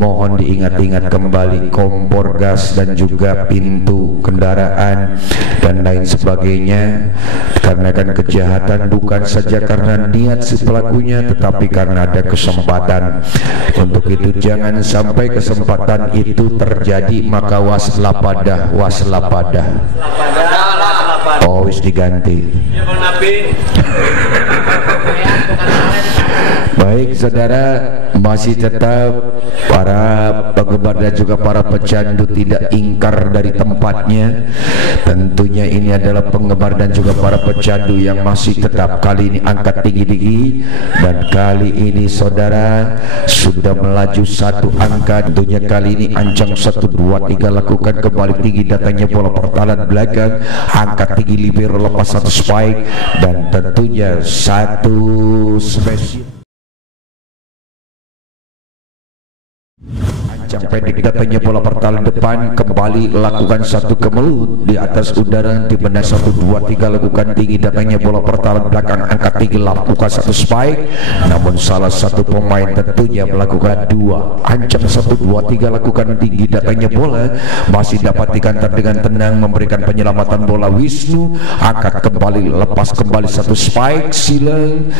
mohon diingat-ingat kembali kompor gas dan juga pintu kendaraan dan lain sebagainya, karena kan kejahatan bukan saja karena niat si pelakunya tetapi karena ada kesempatan. Untuk itu jangan sampai kesempatan itu terjadi, maka waspada. Oh, wis diganti. Baik saudara, masih tetap para penggemar dan juga para pecandu tidak ingkar dari tempatnya. Tentunya ini adalah penggemar dan juga para pecandu yang masih tetap kali ini angkat tinggi-tinggi, dan kali ini saudara sudah melaju satu angka. Tentunya kali ini ancang 1, 2, 3 lakukan kembali tinggi, datangnya bola pertahanan belakang, angkat tinggi libero, lepas satu spike, dan tentunya satu spesial ancang pendek, datangnya bola pertahanan depan, kembali lakukan satu kemelut di atas udara, di benda 1, 2, 3 lakukan tinggi, datangnya bola pertahanan belakang, angkat tinggi, lakukan satu spike, namun salah satu pemain tentunya melakukan 2, ancang 1, 2, 3 lakukan tinggi, datangnya bola masih dapat dikantar dengan tenang, memberikan penyelamatan bola. Wisnu angkat kembali, lepas kembali satu spike, silang,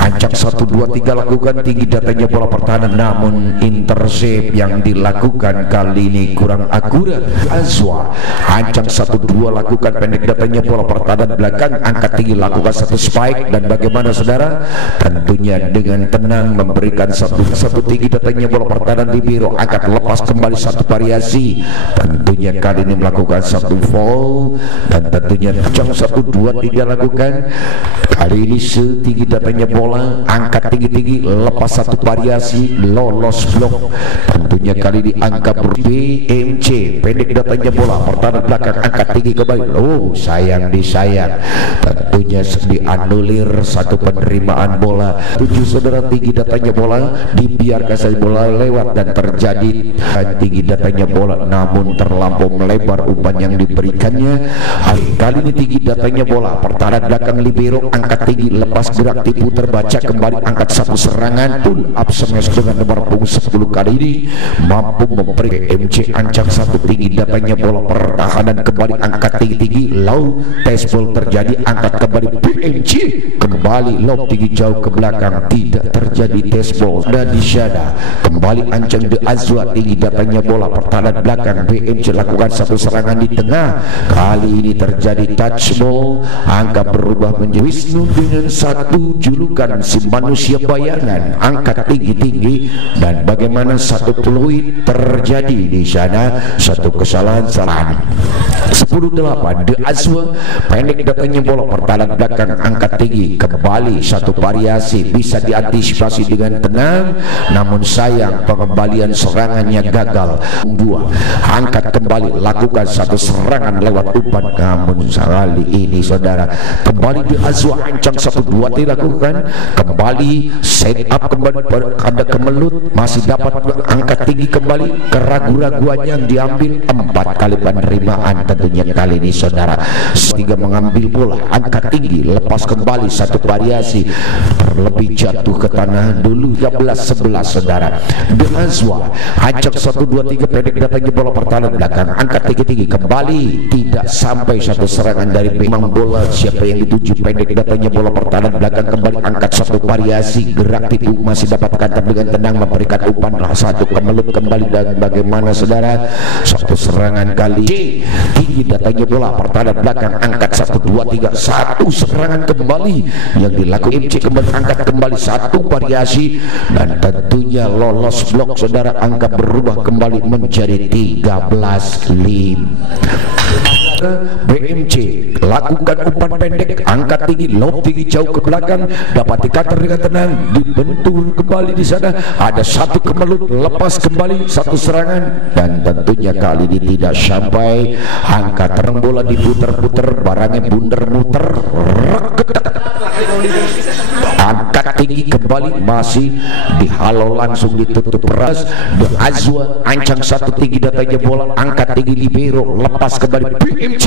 ancang 1, 2, 3 lakukan tinggi, datangnya bola pertahanan, namun intercept yang dilakukan kali ini kurang akurat. Azwa ancang 1, 2 lakukan pendek, datangnya bola pertahanan belakang, angkat tinggi, lakukan satu spike, dan bagaimana saudara? Tentunya dengan tenang memberikan satu tinggi, datangnya bola pertahanan di biru, angkat lepas kembali satu variasi, tentunya kali ini melakukan satu fall, dan tentunya ancang 1, 2, 3 lakukan kali ini setinggi, datangnya bola, angkat tinggi-tinggi, lepas satu variasi, lolos blok. Tentunya kali ini angka BMC pendek, datangnya bola pertahanan belakang, angkat tinggi kembali, sayang disayang, tentunya dianulir satu penerimaan bola. 7 saudara, tinggi datangnya bola, dibiarkan saja bola lewat dan terjadi tinggi datangnya bola, namun terlampau melebar umpan yang diberikannya. Kali ini tinggi datangnya bola, pertahanan belakang libero, angkat tinggi, lepas gerak tipu terbaca, kembali angkat satu serangan, pull up smash dengan nomor punggung 10 kali ini mampu memberi MC ancang 1 tinggi, datangnya bola pertahanan kembali, angkat tinggi-tinggi, low test ball terjadi, angkat kembali BMC, kembali lob tinggi jauh ke belakang, tidak terjadi test ball. Dan di sana kembali ancang The Azwa tinggi, datangnya bola pertahanan belakang, BMC lakukan satu serangan di tengah, kali ini terjadi touch ball, angka berubah menjadi Wisnu dengan satu julukan si manusia bayangan, angkat tinggi-tinggi, dan bagaimana satu peluit terjadi di sana, satu kesalahan 10-8 The Azwa pendek, datangnya bola pertahanan belakang, angkat tinggi, kembali satu variasi, bisa diantisipasi dengan tenang, namun sayang pengembalian serangannya gagal. 2 angkat kembali, lakukan satu serangan lewat umpan, namun kali ini saudara kembali The Azwa ancang 1, 2 dilakukan, kembali set up kembali, ada kemelut, masih dapat angkat tinggi kembali, keraguan-raguan yang diambil, 4 kali penerimaan. Tentunya kali ini saudara 3 mengambil bola, angkat tinggi, lepas kembali satu variasi, terlebih jatuh ke tanah dulu. 13-11 saudara, The Azwa ancang 1, 2, 3 pendek, datangnya bola pertahanan belakang, angkat tinggi-tinggi, kembali tidak sampai satu serangan dari memang bola siapa yang dituju, pendek, datangnya bola pertahanan belakang, kembali angkat satu variasi, gerak tipu masih dapat kantar dengan tenang, memberikan umpan satu kemelut kembali, dan bagaimana saudara satu serangan kali tinggi, datangnya bola pertahanan belakang, angkat 1, 2, 3 satu serangan kembali yang dilakukan MC, kembali angkat kembali satu variasi, dan tentunya lolos blok saudara, angka berubah kembali menjadi 13-5. BMC lakukan umpan pendek, angkat tinggi, lob tinggi jauh ke belakang, dapat dikater dengan tenang, dibentur kembali di sana, ada satu kemelut, lepas kembali satu serangan, dan tentunya kali ini tidak sampai, angkat terang bola diputer-puter, barangnya bundar muter, angkat tinggi kembali, masih dihalau langsung ditutup keras. The Azwa ancang satu tinggi datanya bola, angkat tinggi libero, lepas kembali BMC.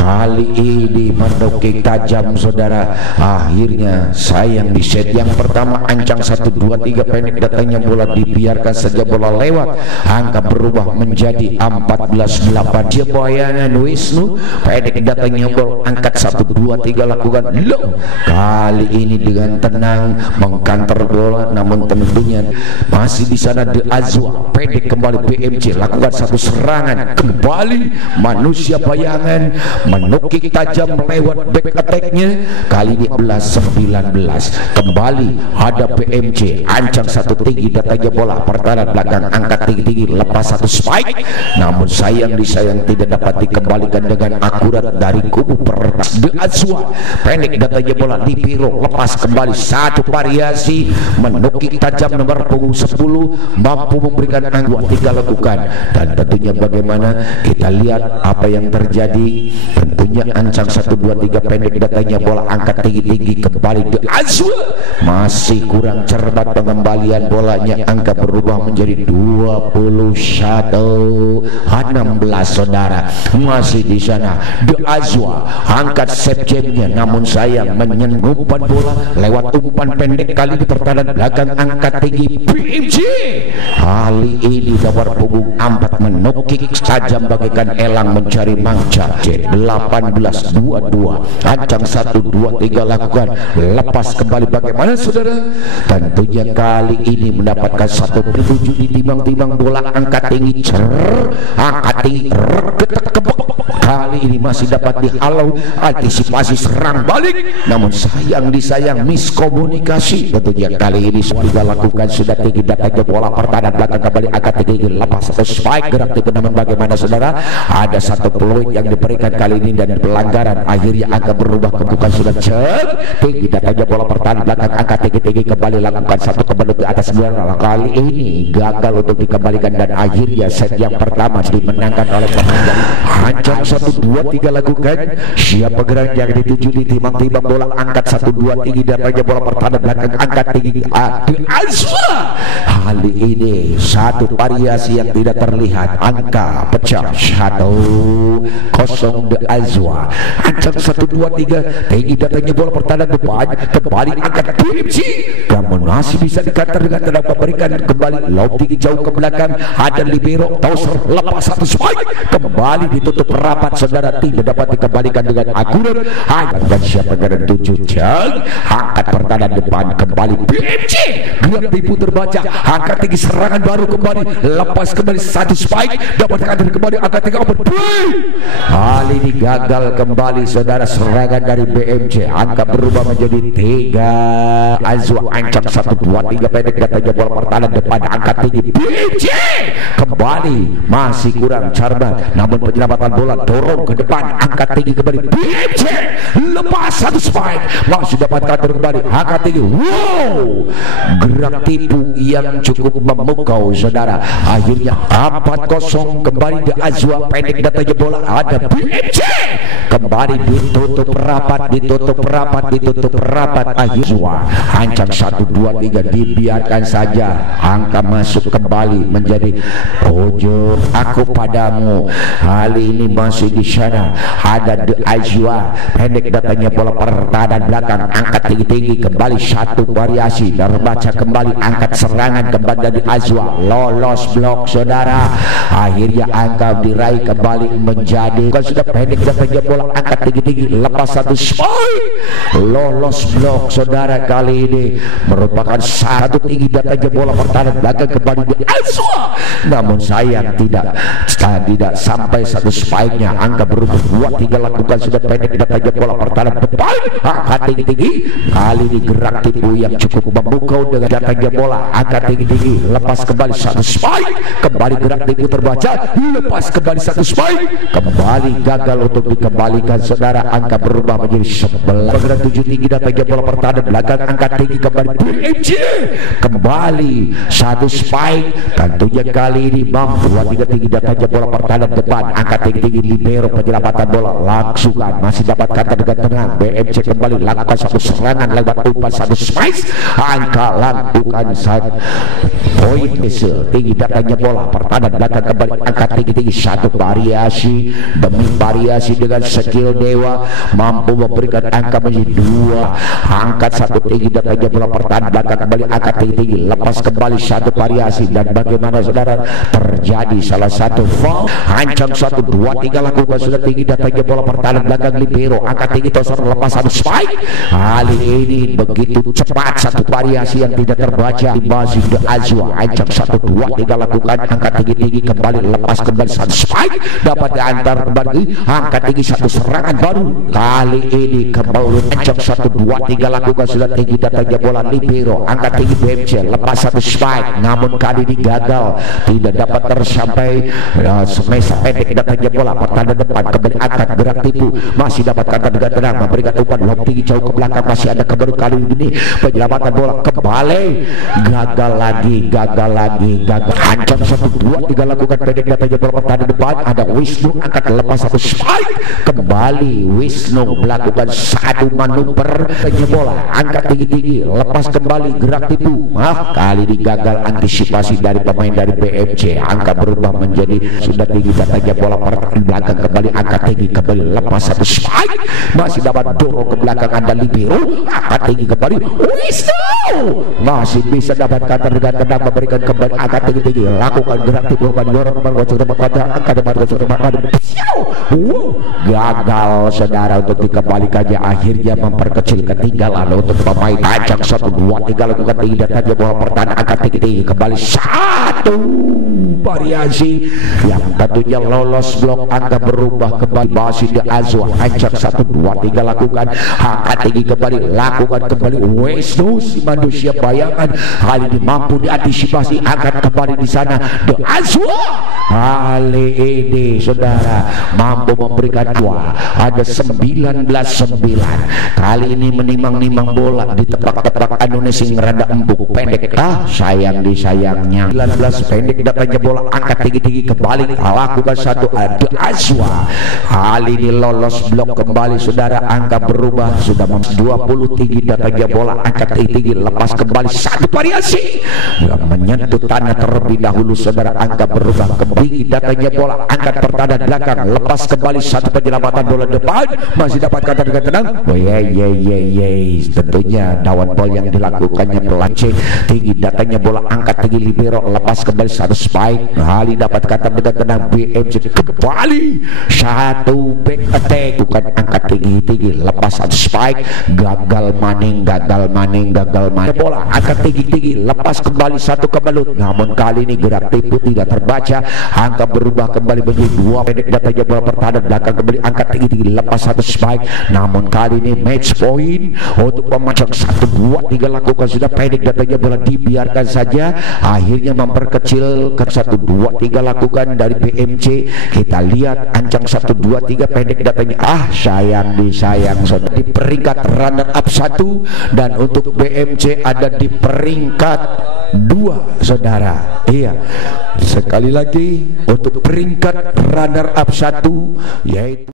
Kali ini mendokeng tajam saudara. Akhirnya sayang di set yang pertama ancang 1, 2, 3 pendek datanya bola, dibiarkan saja bola lewat. Angka berubah menjadi 14-8. Dia bayangan Wisnu pendek datanya bola, angkat 1, 2, 3 lakukan low. Kali ini dengan tenang mengkanter bola, namun tentunya masih di sana The Azwa pendek kembali BMC lakukan satu serangan kembali. Manusia bayangan menukik tajam lewat back attack-nya. Kali ini 11-19 kembali ada BMC ancang satu tinggi datanya bola, pertahanan belakang angkat tinggi-tinggi, lepas satu spike, namun sayang tidak dapat dikembalikan dengan akurat dari kubu peretas. The Azwa pendek datanya bola, libero lepas kembali, satu variasi menukik tajam nomor punggung 10 mampu memberikan angguan 3 lakukan. Dan tentunya bagaimana kita lihat apa yang terjadi. Tentunya ancang 1, 2, 3 pendek datanya bola, angkat tinggi-tinggi kembali. The Azwa masih kurang cermat pengembalian bolanya. Angka berubah menjadi 21-16 saudara. Masih di sana The Azwa angkat save jamnya, namun sayang menyengumpan bola lewat umpan pendek. Kali ini pertahanan belakang angkat tinggi BMC. Kali ini nomor punggung 4 menukik tajam bagaikan elang mencari mangsa. 18-22 ancang 1, 2, 3 lakukan, lepas kembali. Bagaimana saudara? Tentunya kali ini mendapatkan satu petunjuk di timbang-timbang bola, angkat tinggi, angkat tinggi, ketek kebek. Kali ini masih dapat dihalau, antisipasi serang balik, namun sayang miskomunikasi. Tentunya kali ini sudah lakukan, sudah tinggi datanya bola, pertahanan belakang kembali angkat tinggi, lepas satu spike gerak tipu. Namun bagaimana saudara? Ada satu peluit yang diberikan kali ini dan pelanggaran. Akhirnya angka berubah kebukaan, sudah tinggi datanya bola, pertahanan belakang angkat tinggi kembali, lakukan satu kembali ke atas bola. Kali ini gagal untuk dikembalikan dan akhirnya set yang pertama dimenangkan oleh pemain dari Hancang. 1, 2, 3 lakukan. Siapa gerak yang dituju di timbang-timbang bola, angkat 1, 2, tinggi datanya bola, pertahanan belakang angkat tinggi. The Azwa kali ini satu variasi yang tidak terlihat, angka pecah 1-0 The Azwa. Ancang 1, 2, 3 tinggi datanya bola, pertahanan depan kembali angkat BMC, namun masih bisa dikantar dengan tenang memberikan kembali lob tinggi jauh ke belakang. Ada libero Tauser, lepas satu spike kembali ditutup rapat saudara, tidak dapat dikembalikan dengan akurat. Dan siapa gerak 7 jang angkat pertahanan depan kembali BMC, gerak tipu terbaca, angkat tinggi serangan baru kembali, lepas kembali satu spike, dapat dikatakan kembali angkat tinggi open. Kali ini gagal kembali saudara serangan dari BMC. Angka berubah menjadi 3. Azwa ancang 1, 2, 3 pendek datanya bola, pertahanan depan angkat tinggi BMC kembali masih kurang cermat, namun penyelamatan bola dorong ke depan, angkat tinggi kembali BMC, lepas satu spike, masih dapat kantor kembali, angkat tinggi. Wow, gerak tipu yang cukup memukau saudara. Akhirnya 4-0 kembali The Azwa pendek datanya bola, ada BMC kembali ditutup rapat. Akhirnya ancang 1, 2, 3 dibiarkan saja. Angka masuk kembali menjadi ojo aku padamu. Kali ini masih di sana ada The Azwa pendek datanya bola, pertahanan belakang angkat tinggi kembali, satu variasi terbaca kembali, angkat serangan kembali dari Azwa, lolos blok saudara. Akhirnya angka diraih kembali menjadi sudah pendek datanya bola, angkat tinggi lepas satu spike, lolos blok saudara. Kali ini merupakan satu tinggi datanya bola, pertahanan belakang kembali di Azwa, namun sayang tidak sampai satu spike-nya. Angka berubah 2-3 lakukan, sudah pendek datanya bola, pertahanan depan angkat tinggi. Kali ini gerak tipu yang cukup memukau dengan datanya bola, angkat tinggi lepas kembali satu spike, kembali gerak tipu terbaca, lepas kembali satu spike, kembali gagal untuk dikembalikan saudara. Angka berubah menjadi 11. Bergerak 7 tinggi datanya bola, pertahanan belakang angkat tinggi kembali BMC, kembali satu spike. Tentunya kali ini mampu 2-3 tinggi datanya bola, pertahanan depan angkat tinggi libero penyelamatan bola langsungan masih dapat kata dengan tenang. BMC kembali lakukan satu serangan lewat umpan satu space, angka lakukan satu poin tinggi datanya bola pertahanan belakang kembali angkat tinggi satu variasi demi variasi dengan skill dewa mampu memberikan angka menjadi dua, angkat satu tinggi datanya bola pertahanan belakang kembali angkat tinggi lepas kembali satu variasi. Dan bagaimana saudara, terjadi salah satu foul, ancam 1, 2, 3 lakukan sudah tinggi datanya bola pertahanan belakang libero angkat tinggi tosor lepas satu spike. Kali ini begitu cepat satu variasi yang tidak terbaca di Basir The Azwa, ancam 1, 2, 3 lakukan angkat tinggi kembali lepas kembali satu spike dapat diantar kembali angkat tinggi satu serangan baru. Kali ini kembali ancam 1, 2, 3 lakukan sudah tinggi datanya bola libero angkat tinggi BMC lepas satu spike, namun kali ini gagal, tidak dapat tersampai. Semesa pendek datanya bola pertahanan depan kembali angkat gerak tipu masih dapat kata dengan tenang memberikan umpan lob tinggi jauh ke belakang, masih ada kembali kali ini penyelamatan bola kembali gagal lagi ancam 1, 2, 3 lakukan pendek datanya bola pertahanan depan ada Wisnu angkat lepas satu spike, kembali Wisnu melakukan satu manuver tanya bola angkat tinggi lepas kembali gerak tipu, kali ini gagal antisipasi dari pemain dari BMC, angka berubah menjadi sudah tinggi datanya bola pertahanan belakang kembali angkat tinggi kembali lepas satu spike, masih dapat dorong ke belakang ada libero angkat tinggi kembali Wisnu masih bisa dapat kata dengan tenang memberikan kembali angkat tinggi lakukan gerak tipu gagal saudara untuk dikembalikannya, akhirnya memperkecil ketinggalan untuk pemain ancam 1, 2, 3 lakukan tinggi datanya bola pertahanan angkat tinggi kembali satu variasi yang tentunya lolos blok, angka berubah kembali Basir The Azwa ancam 1, 2, 3 lakukan angkat tinggi kembali lakukan kembali Wisnu si manusia bayangan, kali ini mampu diantisipasi angkat kembali di sana The Azwa, kali ini saudara mampu memberikan dua, ada 19-9, kali ini menimang-nimang bola ditepak-tepak Indonesia ngerada empuk pendek, sayang disayangnya 19 pendek datanya bola angkat tinggi kembali lakukan satu The Azwa, kali ini lolos blok kembali saudara, angka berubah sudah 20 tinggi datanya bola angkat tinggi lepas kembali satu variasi yang menyentuh tanah terlebih dahulu saudara, angka berubah kembali datanya bola angkat pertahanan belakang lepas kembali satu penyelamatan bola depan masih dapat kata dengan tenang tentunya dawan ball yang dilakukannya pelanci tinggi datanya bola angkat tinggi libero lepas kembali satu spike, kali dapat kata dengan tenang BMC kembali satu back attack bukan angkat tinggi lepas satu spike, gagal maning bola angkat tinggi lepas kembali satu kemelut, namun kali ini gerak tipu tidak terbaca, angka berubah kembali menjadi dua pendek datanya bola pertahanan belakang kembali angkat tinggi lepas satu spike, namun kali ini match point untuk pemancang 1, 2, 3 lakukan sudah pendek datanya bola dibiarkan saja, akhirnya memperkecil ke 1, 2, 3 lakukan dari BMC. Kita lihat ancang 1, 2, 3 pendek datanya, sayang disayang saudara, di peringkat runner up 1 dan untuk BMC ada di peringkat 2 saudara. Iya, sekali lagi untuk peringkat runner up 1 yaitu